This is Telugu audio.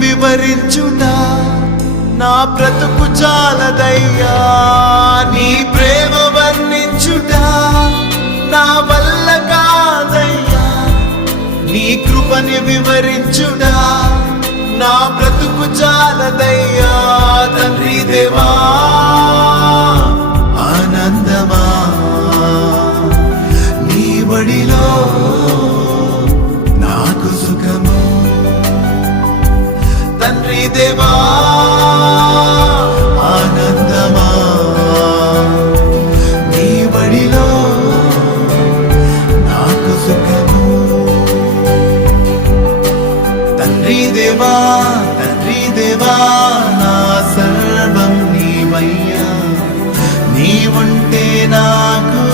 వివరించుట నా బ్రతుకు చాలదయ్యా. నీ ప్రేమ వర్ణించుట నా వల్ల కాదయ్యా. నీ కృపని వివరించుట నా బ్రతుకు చాలదయ్యా. తండ్రి దేవా